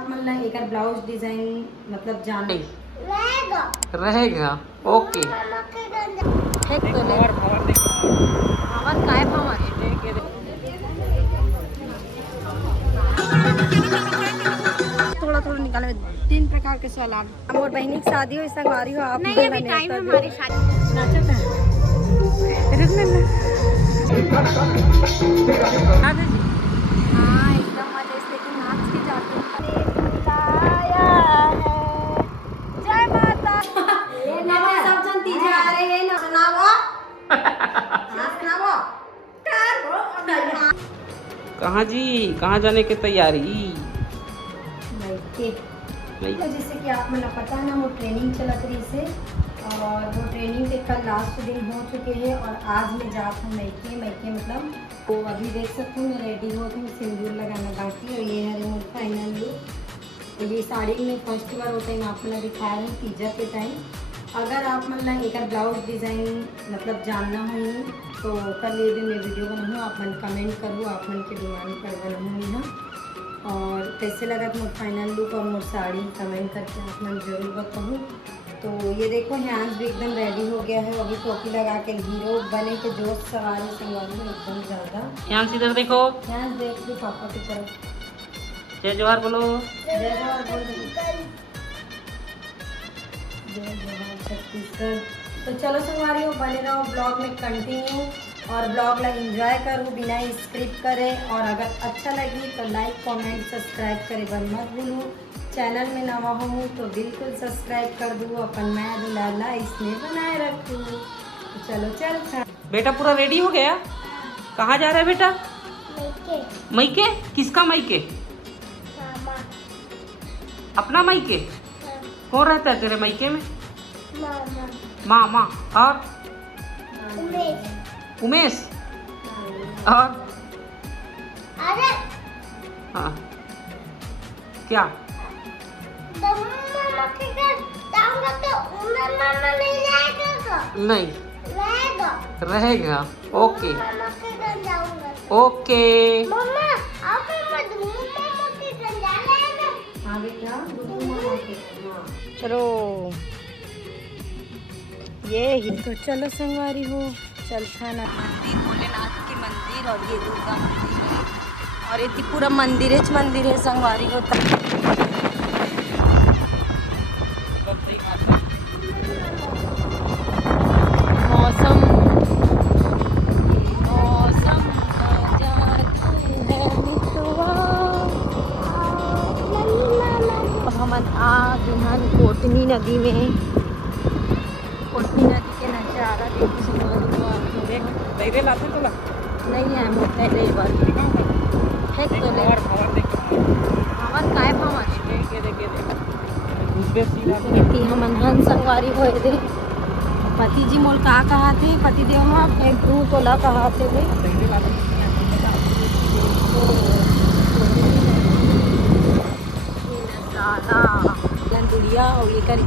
आप मतलब एक ब्लाउज डिजाइन मतलब जाने रहेगा ओके हेक तो ले और काय भावर थोड़ा थोड़ा निकाले 3 प्रकार के सलाद। और बहनी की शादी हो संगवारी हो आप नहीं अभी टाइम है हमारी शादी नाचत है रुक ले हाँ एकदम मजे से लेकिन नाच के जाते जय माता सब जनती जा रहे हैं ना सुनावो सुनावो कहाँ जी कहाँ जाने की तैयारी तो जैसे कि आप मतलब पता है ना वो ट्रेनिंग चलत रही से और वो ट्रेनिंग के कल लास्ट दिन हो चुके हैं और आज मैं जात हूँ मैके मतलब तो अभी देख सकती हूँ मैं रेडी हो हूँ सिंदूर लगाना बाकी और ये है रिमोट फाइनल लुक। तो ये साड़ी में फर्स्ट बार होता है आप मतलब दिखाया हूँ तीजा के टाइम। अगर आप मतलब एक ब्लाउज डिज़ाइन मतलब जानना हो तो कल ये भी मैं वीडियो बनाऊँ आप मन कमेंट करूँ आप मन के डिमांड पर बनाऊँ यहाँ और कैसे लगा तो मोर फाइनल लुक और मोर साड़ी कमेंट करके आप मन जरूर बताऊँ। तो ये देखो हैंड्स भी एकदम रेडी हो गया है अभी टोपी लगा के हीरो बने के जोश सवारी संगवारी में एकदम ज़्यादा। यहाँ इधर देखो हैंड्स देख लो पापा की तरफ जय जोहार बोलो जय जोहार बोल जय जोहार छत्तीसगढ़। तो चलो संगवारी हो बने रहो ब्लॉग में कंटिन्यू और ब्लॉग ला एंजॉय करूँ बिना स्क्रिप्ट करे और अगर अच्छा लगी तो लाइक कमेंट सब्सक्राइब करे बर मत भूलूँ। चैनल में नवा हूँ तो बिल्कुल सब्सक्राइब कर दूँ अपन मैं दुलाला इसमें बनाए रखूँ। तो चलो चल बेटा पूरा रेडी हो गया कहाँ जा रहा है बेटा मैके किसका मैके अपना मैके कौन रहता है तेरे मैके में मामा और उमेश और हाँ क्या नहीं रहेगा ओके ओके चलो ये ही तो चलो संगवारी हो चल खाना मंदिर भोलेनाथ की मंदिर और ये दुर्गा मंदिर है और ये पूरा मंदिर है संगवारी होता मौसम हम आज कोटनी नदी में कोटनी नदी के नजारा देखो तैरे लाते तो ला नहीं है मोटे लेबर हेक तो ले हवन काय भवन इति हमन हन संगवारी होए दे पति जी मोल का कहा थे पति देव मा एक दू तोला कहा थे बे दुड़िया और ये करी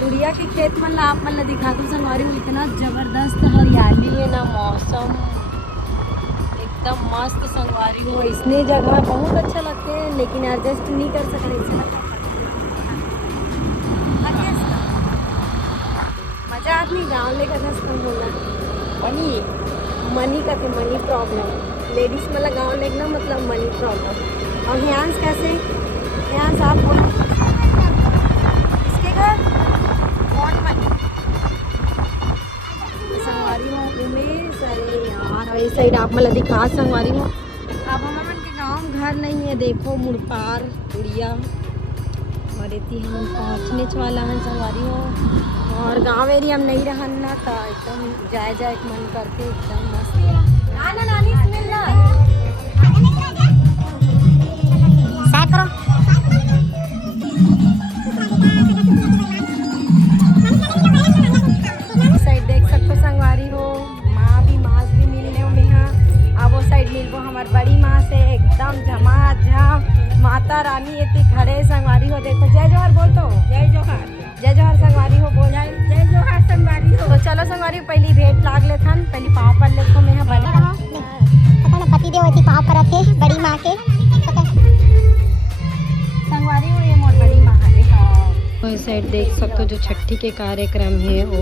दुड़िया के खेत में आप मतलब दिखा दो संगवारी में इतना जबरदस्त हरियाली है ना मौसम एकदम मस्त संगवारी हो इसने जगह बहुत अच्छा लगते हैं लेकिन एडजस्ट नहीं कर सकते मजा आदमी गाँव लेकर दस्तम बोला मनी का थे मनी प्रॉब्लम लेडीज मतलब गाँव लेना मतलब मनी प्रॉब्लम। और ह्यांस कैसे ह्यांस आप बोलो इसके घर कौन मनी संगवारी हो उमेश अरे यार इस साइड आप मतलब दिखा संगवारी हो अब हमारे के गाँव घर नहीं है देखो मुड़पार उड़िया और इतनी हम पहुँचने वाला है संगवारी हो और गांव एरिया में नहीं रहन ना था एकदम जाए मन करके एकदम मस्त नाना नानी से मिल रहा साइड देख सकते संगवारी हो माँ भी मिलने में यहाँ अब वो साइड मिलबो हमार बड़ी माँ से एकदम झमाझम माता रानी इतनी खड़े संगवारी हो देखो जय जोहार बोल तो जय जोहार संगवारी हो बोल जय जोहार संगवारी हो। तो चलो संगवारी पहली भेंट लाग ले थन पहली पाँव पर ले मैं यहाँ बने पति देव पाँव पर थे बड़ी माँ के संगवारी इस साइड देख सकते हो जो छठी के कार्यक्रम है वो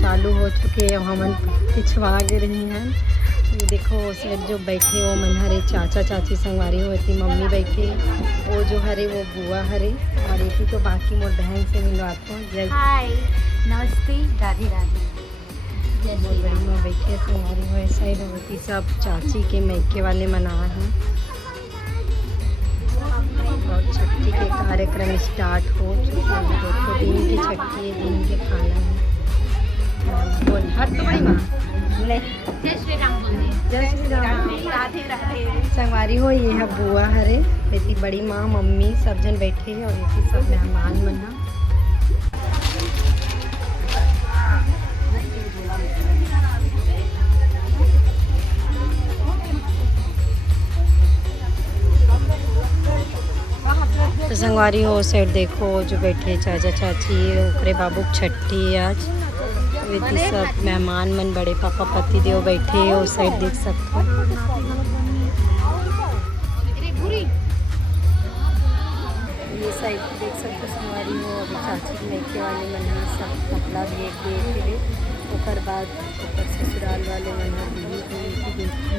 चालू हो चुके हैं। हमन पिछवा गे रही हैं। ये देखो वो साइड जो बैठे वो मन हरे चाचा चाची संगवारी होती मम्मी बैठे वो जो हरे वो बुआ हरे और एक तो बाकी मोर बहन से मिलवाते हैं। जय हाय नमस्ते राधे राधे। बहुत बड़ी माँ बैठे संगवारी हो इस साइड होती सब चाची के मैके वाले मना हैं और छठी के कार्यक्रम स्टार्ट हो चुके हैं। देखो दिन की छठी है, दिन के खाना है। बोल हर तो बड़ी माँ जय श्री राम बोलिए। जय श्री राम। राधे राधे। संगवारी हो ये है बुआ हरे बेटी बड़ी माँ मम्मी सब जन बैठे हैं और ये सब मेहमान मना। तो संगवारी हो साइड देखो जो बैठे चाचा चाची ओकरे बाबू छठी आज वेती सब मेहमान मन बड़े पापा पति देव बैठे उस साइड देख सकते हो। ये साइड देख सकते हो संगवारी हो अभी चाची के मैके वाले मन सब कपड़ा भी एक ओकर बाद ओकर ससुराल वाले मन देखते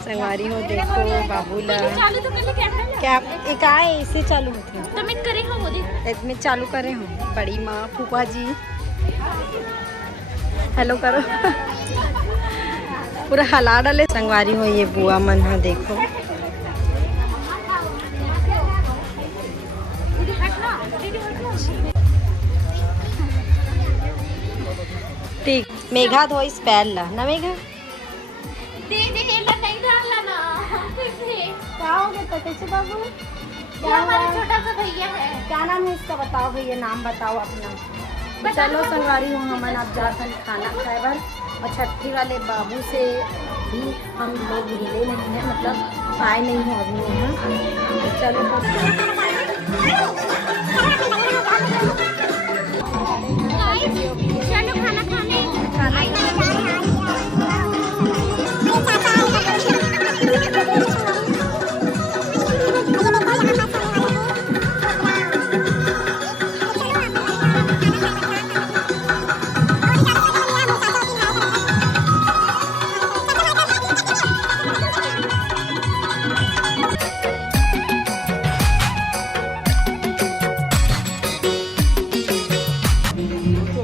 संगवारी हो देखो बाबूला चालू तो कर ले क्या एक आए इसे चालू होते तो मैं करे हो वो दे इसमें चालू करे हो बड़ी माँ फूफा जी हेलो करो पूरा हला डाले। संगवारी हो ये बुआ मन है देखो ठीक मेघा धोइस पैर ला ना मेघा दे दे ये नहीं डालना ना क्या हो गया कैसे बाबू ये हमारा छोटा सा भैया है। क्या नाम है इसका बताओ भैया नाम बताओ अपना। चलो संगवारी हो हमन आप जाकर खाना खाए बर और छठी वाले बाबू से भी हम लोग मिले नहीं हैं मतलब आए नहीं हैं अभी यहाँ। चलो चलो खाना खाने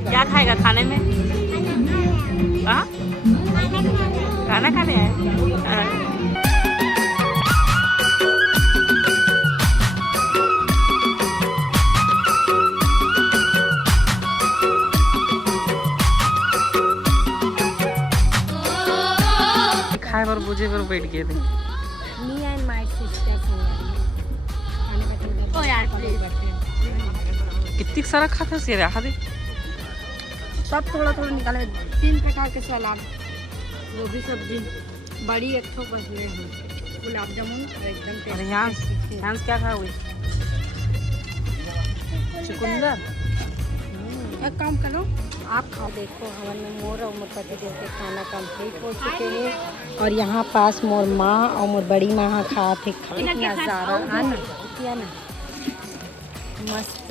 क्या खाएगा खाने में? हाँ खाना खाने आए। खाए पर बुझे पर बैठ गए थे। मी एंड माय सिस्टर ओ यार प्लीज कितनी सारा खाता से रहा दे सब थोड़ा थोड़ा निकाले 3 प्रकार के सलाद वो भी सब्जी बड़ी एक ठो बसले हैं गुलाब जामुन और एकदम और यहाँ क्या खा हुई चुकंदर। एक काम करो आप खाओ। देखो हवन में मोर और मोर पति देव के खाना कंप्लीट हो चुके हैं और यहाँ पास मोर माँ और मोर बड़ी माँ खा थे नज़ारा आना ना मस्त।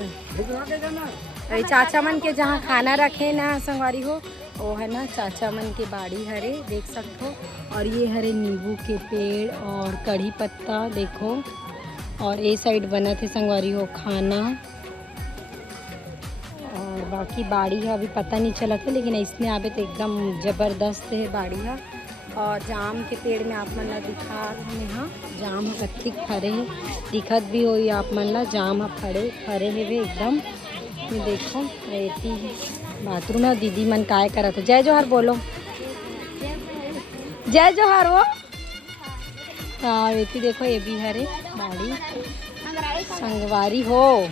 अरे चाचा मन के जहाँ खाना रखे ना संगवारी हो वो है ना चाचा मन के बाड़ी हरे देख सकते हो और ये हरे नींबू के पेड़ और कढ़ी पत्ता देखो और ये साइड बना थे संगवारी हो खाना और बाकी बाड़ी है अभी पता नहीं चला था लेकिन इसमें आवे तो एकदम ज़बरदस्त है बाड़ी है। और जाम के पेड़ में आप मन ला दिखा रहे हाँ जाम कत्ती फरे है दिखत भी हो आप मन ला जाम फरे है वे एकदम। ये देखो रहती बाथरूम में दीदी मन काय करा था जय जोहर बोलो जय जोहर वो हाँ वेती देखो ये भी हरे बाड़ी संगवारी हो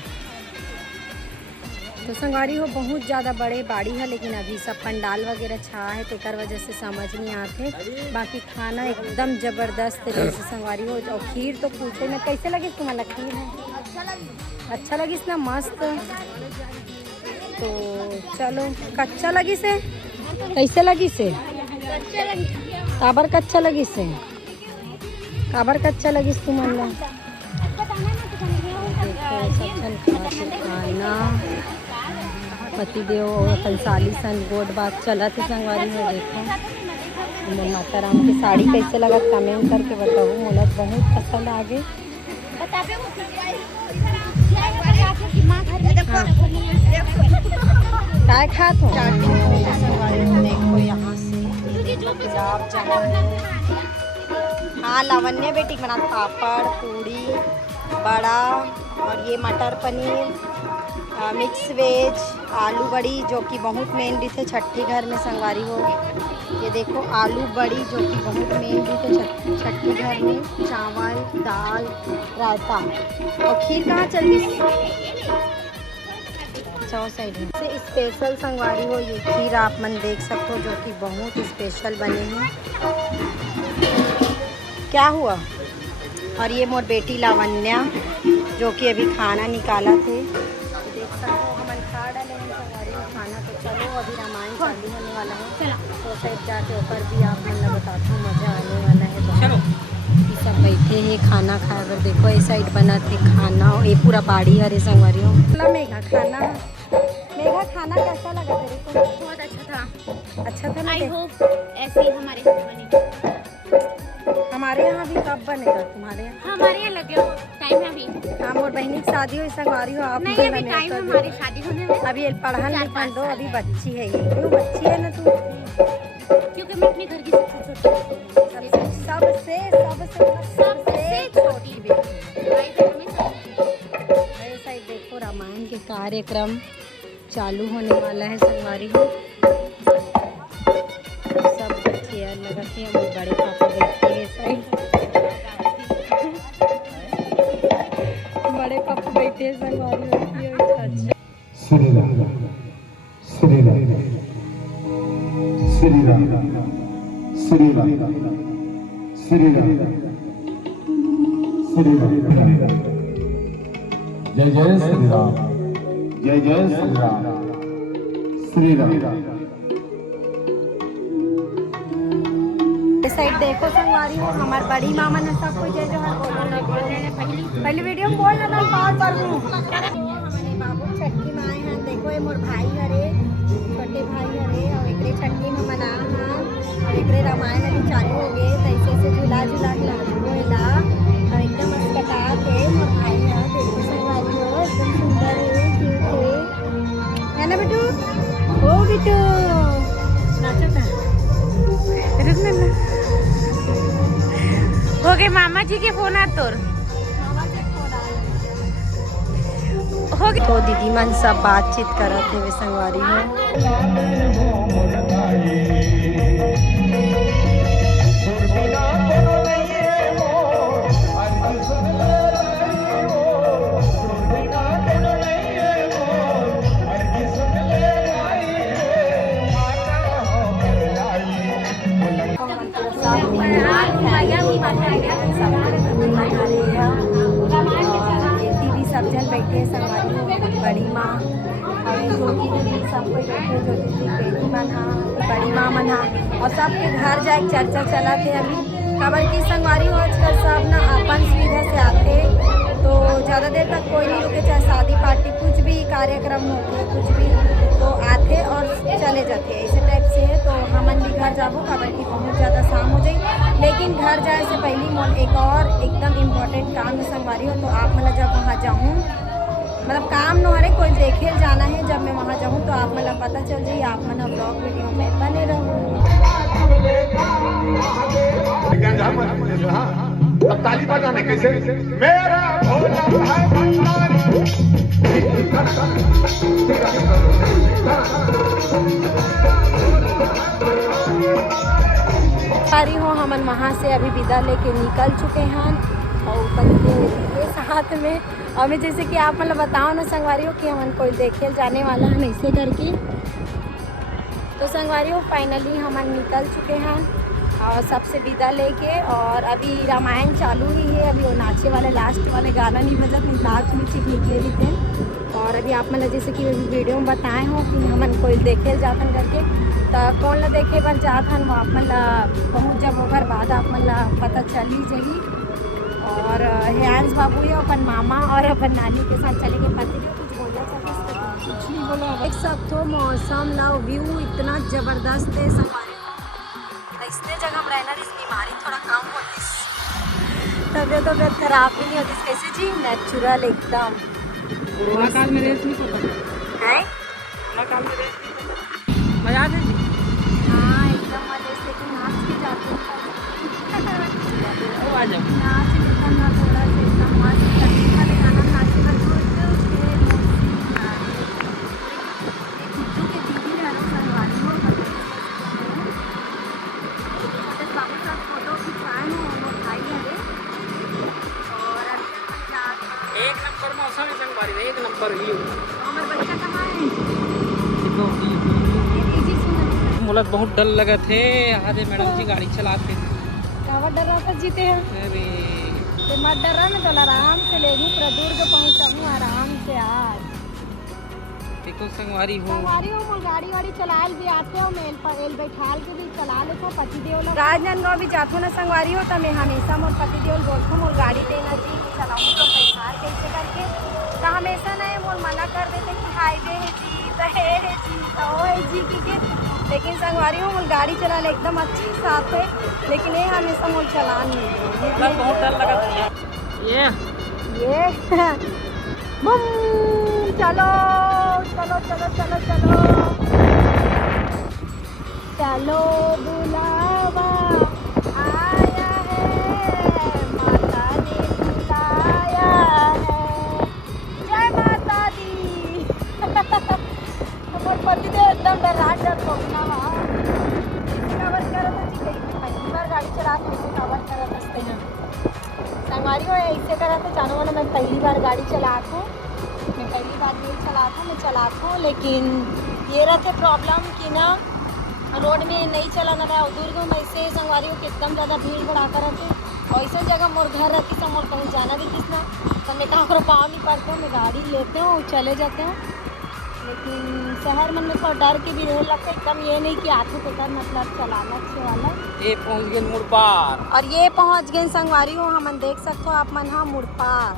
तो संगवारी हो बहुत ज़्यादा बड़े बाड़ी है, लेकिन अभी सब पंडाल वगैरह छा है तो एक वजह से समझ नहीं आते। बाकी खाना एकदम ज़बरदस्त है जैसे संगवारी हो। और खीर तो पूछे ना कैसे लगी तुम्हारा खीर है? अच्छा लगी ना, मस्त। तो चलो कच्चा लगी से कैसे लगी से काबर कच्चा लगी से काबर कच्चा लगी तुम्हारा। खाना पति देव और कंसाली सन गोड बात चला थे संगवारी में। देखो माता राम की साड़ी कैसे लगा कमेंट करके बताओ। मोला बहुत पसंद आ गए। काय खात हो संगवारी में? देखो यहाँ से गुलाब जामुन, हाँ लावण्य बेटी बना पापड़ पूड़ी बड़ा, और ये मटर पनीर मिक्स वेज आलू बड़ी जो कि बहुत मेन डिश है छठी घर में संगवारी हो। ये देखो आलू बड़ी जो कि बहुत मेन डिश है छठी घर में। चावल दाल रायता और खीर कहाँ चल रही चौ साइड में से स्पेशल संगवारी हो। ये खीर आप मन देख सकते हो जो कि बहुत स्पेशल बने हैं। क्या हुआ? और ये मोर बेटी लावण्या जो कि अभी खाना निकाला थे, देख सकते हो हम खा डाले हैं संगवारी में खाना। तो चलो अभी रामायण चालू होने वाला है तो साइड जाके ऊपर भी आप मन बताती हूँ, मज़ा आने वाला है। तो चलो सब बैठे हैं खाना खाए। अगर देखो ये साइड बना थे खाना, ये पूरा बाड़ी है रे संगवारी हो। मेघा खाना कैसा लगा तेरे को? बहुत अच्छा था। अच्छा था ना? आई होप ऐसे ही हमारे यहाँ बने। हमारे यहाँ भी कब बनेगा तुम्हारे यहाँ? हमारे यहाँ लगे हो टाइम है अभी। हाँ मोर बहनी की शादी हो संगवारी हो। आप नहीं अभी टाइम है हमारी शादी होने में। अभी पढ़न लिखन दो, अभी बच्ची है ये। क्यों बच्ची है ना तू? क्योंकि मैं अपने घर की सबसे छोटी सबसे छोटी बेटी। साइड देखो रामायण के कार्यक्रम चालू होने वाला है संगवारी हो। सब चेयर लगा के हम बड़े पापा बैठते हैं साइड, बड़े पापा बैठे हैं संगवारी हो। श्री राम श्री राम श्री राम श्री राम श्री राम श्री राम। जय जय श्री राम जय जय श्री राम श्री राम। साइड देखो संगवारी हो हमार बड़ी मामा ने सब कुछ जो है बोलो ना पहली वीडियो में बोल ना बात कर लूं। हमारे बाबू छठी में आए हैं। देखो ये मोर भाई हरे छोटे भाई हरे और एकरे छठी में मना हां और एकरे रामायण अभी चालू हो गए। तैसे से झूला झूला होएला और एकदम मस्त कटा के मोर भाई है। देखो संगवारी हो एकदम सुंदर है, क्यूट है ना बेटू? ओ बेटू नाचो ना रुकना ना। हो गए मामा जी के फोन आ तोर हो गए। तो दीदी मन सब बातचीत करत थे वे संगवारी में। सब जन बैठे संगवारी हो। बड़ी माँ छोटी दीदी सब कोई बैठे, छोटी सी बेटी मना बड़ी माँ मना और सबके घर जाए चर्चा चला थे। अभी खबर की संगवारी हो आजकल सब ना अपन सुविधा से आते तो ज़्यादा देर तक कोई नहीं रुके, चाहे शादी पार्टी कुछ भी कार्यक्रम होते कुछ भी तो आते और चले जाते ऐसे टाइप से है। तो हमन भी घर जाबो खबर की बहुत ज़्यादा शाम हो जाए, लेकिन घर जाए से पहले मोल एक और एकदम इम्पोर्टेंट काम है संगवारी हो। तो आप मतलब जब वहाँ जाऊँ मतलब काम न हरे कोई देखे जाना है, जब मैं वहाँ जाऊँ तो आप मतलब पता चल जाइए। आप मन ब्लॉग वीडियो में बने रहो। ताली बजाने कैसे मेरा भोला भाई सारी हो हमन वहाँ से अभी विदा लेके निकल चुके हैं और ऊपर साथ में। और मैं जैसे कि आप मतलब बताओ ना संगवारियों कि हम कोई देखे जाने वाला है ऐसे करके। तो संगवारियों फाइनली हम निकल चुके हैं और सबसे विदा लेके, और अभी रामायण चालू ही है। अभी वो नाचे वाले लास्ट वाले गाना नहीं बजा, नहीं लास्ट में चीज निकले भी थे। और अभी आप मतलब जैसे कि वीडियो में बताए हो कि हमन कोई देखे जातन करके, तो कौन ला देखे बर जातन वो आप मतलब बहुत जब ओकर बाद आप मतलब पता चली जाही। और हेयांश बाबू है अपन मामा और अपन नानी के साथ चले गए। पति को कुछ बोलना चाहते हैं? कुछ नहीं बोला। एक सब तो मौसम ला व्यू इतना ज़बरदस्त है सवारी। इसने जगह हम रहना इस बीमारी थोड़ा कम होती, तबियत खराब भी नहीं होती। कैसे जी नेचुरल एकदम। काल में रेस नहीं पता है काल में रेस नहीं पता मजा आती थी। हाँ एकदम मजे से कि नाच के जाते हैं। आ जाओ नाच के करना थोड़ा सा एकदम मस्त करने वाले गाना नाचे का कुछ कुछ के दीदी रहना संगवारी हो बाबू साथ फोटो खिंचवाए हैं वो भाई है। और अभी एक नंबर मौसम है संगवारी में, एक नंबर व्यू। हमारे बच्चा कहाँ है? मुलक बहुत डर लगा थे। आधे मैडम जी गाड़ी चलाते थे। कावड़ डर रहा था जीते हैं। अरे ते मत डर रहा मैं तो आराम से ले लूँ प्रदुर्ग पहुँचाऊँ आराम से। आज देखो संगवारी हो संगवारी हो गाड़ी वाड़ी चलाल भी आते हो मेल पर एल बैठाल के भी चला लेते हो। पति देव राजनांदगांव भी जाते हो ना संगवारी हो तो मैं हमेशा मोर पति देव बोलता हूँ मोर गाड़ी देना जी चलाऊँ तो बैठाल कैसे करके, तो हमेशा नहीं मोर मना कर देते कि हाईवे है जी तो है जी तो है जी की। लेकिन संगवारी हो मोर गाड़ी चलाने एकदम अच्छी साथ है, लेकिन ये हमेशा मोर चलान नहीं बहुत डर लगा था। ये बम चलो चलो चलो चलो चलो चलो बुलावा आया है माता ने बुलाया है। जय माता दी। हमारे पति तो एकदम डर पहुँचना वहाँ कवर करो तो जी पहली बार गाड़ी चला के ऐसे कवर करा सकते हैं। संगवारी हो ऐसे करा तो जानो वाला मैं पहली बार गाड़ी चलाता हूँ। मैं पहली बार ये चलाता हूँ लेकिन ये रहते प्रॉब्लम कि ना रोड में नहीं चलाना रहा। दुर्ग में ऐसे संगवारियों के एकदम ज़्यादा भीड़ भड़ाका रहते और ऐसे जगह मोर घर रहती सब मोर कहीं जाना भी किसना तो मैं कहाँ करो पाँव नहीं पड़ते मैं गाड़ी लेते हूँ चले जाते हैं। लेकिन शहर में थोड़ा डर के भी रहे लगता एकदम ये नहीं कि आँखों पे कर मतलब चलाना अच्छे वाला। ये पहुंच गए मुड़ पार और ये पहुंच गए संगवारी हो हम देख सकते हो आप मन हाँ मुड़ पार।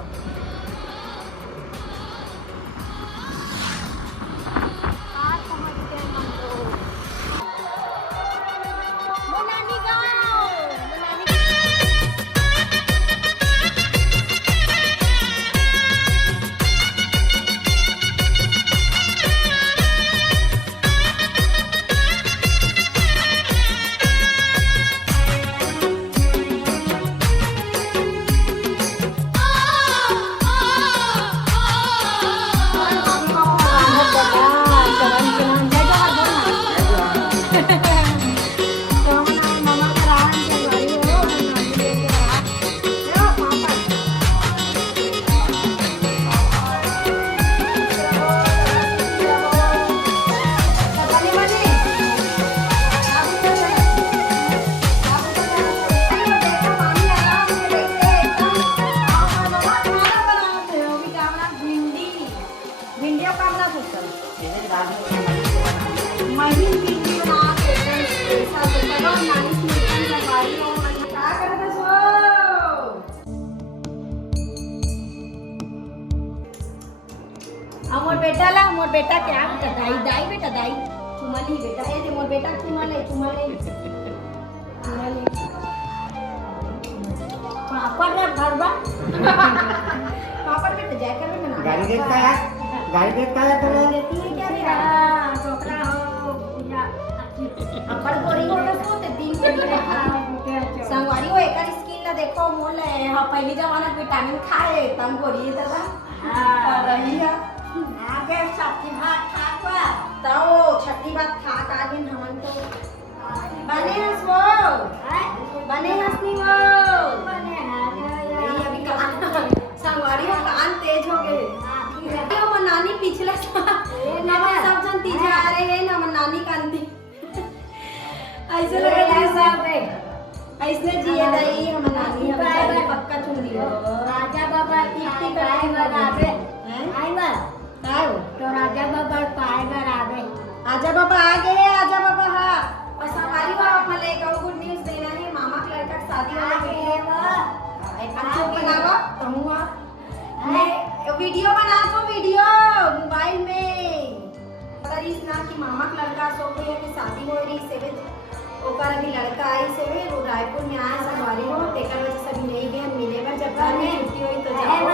मोर बेटा ला मोर बेटा क्या बेटा दाई दाई बेटा दाई चुमल ही बेटा ये मोर बेटा चुमल ले पापा रे भरवा पापा बेटा जाय कर बना गाड़ी देखता है तो देती है क्या रे छोकरा हो या अपन गोरी हो तो सोते दिन के संगवारी हो एकर स्किन ला देखो मोल है हां पहली जमाना विटामिन खाए तम गोरी दादा हां रही है आगे छठी भात खा हुआ तो छठी भात खा आगे हमन तो बने हंसो बने हंसनी वो बने अभी संगवारी ऐसे लगे ऐसे जिए दई हम नानी हम पक्का चुन लियो राजा बाबा की पाए बराबे आएगा काय हो तो राजा बाबा पाए बराबे आजा बाबा आ गए आजा बाबा हाँ और सवारी बाबा मले का गुड न्यूज़ देना है मामा का लड़का का शादी वाला अच्छा बनावा कहूँगा मैं वीडियो बना तो वीडियो मोबाइल में करीस ना कि मामा का लड़का सो कोई की शादी हो रही से ओकर अभी लड़का आई से वो रायपुर में आए सवारी हो टेकर वजह से भी नहीं गए मिले पर जब घर में छुट्टी हुई तो जाओ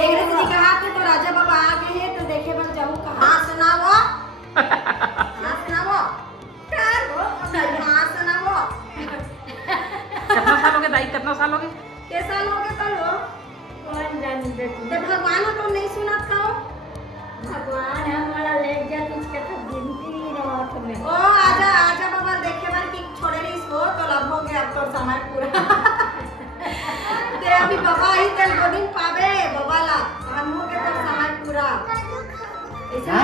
एक जी कहा थे तो राजा बाबा आ गए हैं तो देखे बस जाऊँ कहाँ सुनाओ हाँ सुनाओ हाँ सुनाओ कितना साल हो गए दाई कितना साल हो गए कैसा लोगे तो लो कौन जानते तू जब भगवान तो नहीं सुना था भगवान हमारा ले जा तुझके तो गिनती रहत में ओ आजा आजा बाबा देखे बार कि छोड़े रही इसको तो लब हो गया अब तो समय पूरा ते अभी बाबा ही तेल को दिन पावे बाबा ला हम हो गए तो समय पूरा ऐसा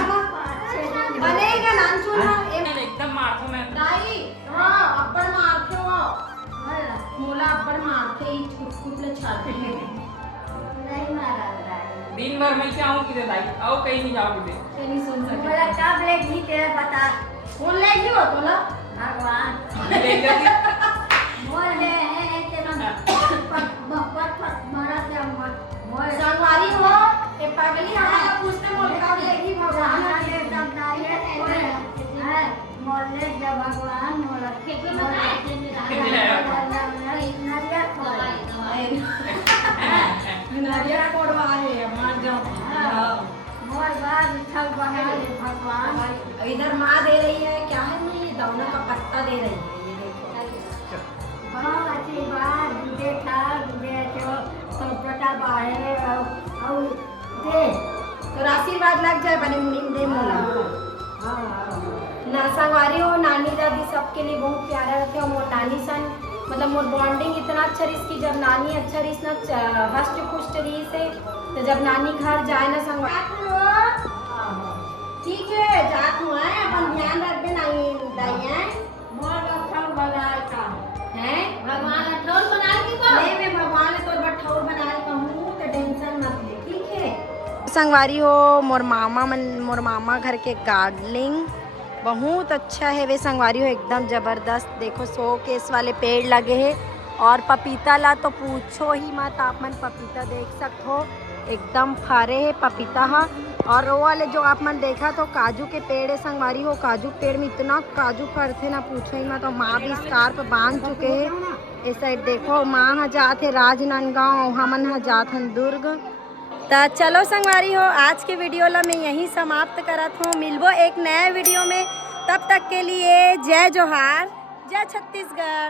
बनेगा नाम सुनो एकदम मारतो मैं दाई हाँ अब्बड़ मारते हो मोला अब्बड़ मारते ही छुट ले छाते हैं नहीं मारा दिन भर मैं क्या हूँ किधर दाई आओ कहीं नहीं जाओ किधर नहीं सुन बोला सकते कब लेगी तेरे बता कौन ले गई हो तो ला भगवान ले जाती बोल दे तेरा पट मारा क्या मोर संगवारी हो ये पगली हमारा पूछते मोल कब लेगी भगवान भगवान के सब नारियल है मोले जब भगवान मोला केके बताए नारियल खोलाई नारियल कोड़वा है मार जाओ मोर बाद उठल बना ले भगवान इधर माँ दे रही है क्या है ना ये दौना का पत्ता दे रही है ये देखो बहुत अच्छी बात दूधे था दूधे जो सब्जता बाहे और दे तो आशीर्वाद लग जाए बने मुनि दे मोला ना संगवारी हो नानी दादी सबके लिए बहुत प्यारा रहते हैं और मोर नानी सन मतलब मोर बॉन्डिंग इतना अच्छा रही कि जब नानी अच्छा रही ना हष्ट पुष्ट रही से तो जब नानी घर जाए ना संगवारी ठीक है जात हुआ है अपन ध्यान रखबे नहीं दाई है मोर रखल बनाए का हैं भगवान ठोर बनाए की को नहीं मैं भगवान ने तोर बठौर बना के कहूँ तो टेंशन मत ले ठीक है संगवारी हो मोर मामा घर के गार्डनिंग बहुत अच्छा है वे संगवारी हो एकदम ज़बरदस्त देखो 100 केस वाले पेड़ लगे हैं और पपीता ला तो पूछो ही मत आप मन पपीता देख सकते हो एकदम फारे है पपीता हा और वो वाले जो आप मन देखा तो काजू के पेड़ है संगवारी हो काजू पेड़ में इतना काजू फरते ना पूछो ही मत और माँ भी स्कार्फ बांध चुके हैं इस साइड देखो माँ हा जात है राजनांदगांव हमन हा जात हन दुर्ग तो चलो संगवारी हो आज के वीडियो ला मैं यहीं समाप्त करत हूँ मिलबो एक नए वीडियो में तब तक के लिए जय जोहार जय छत्तीसगढ़।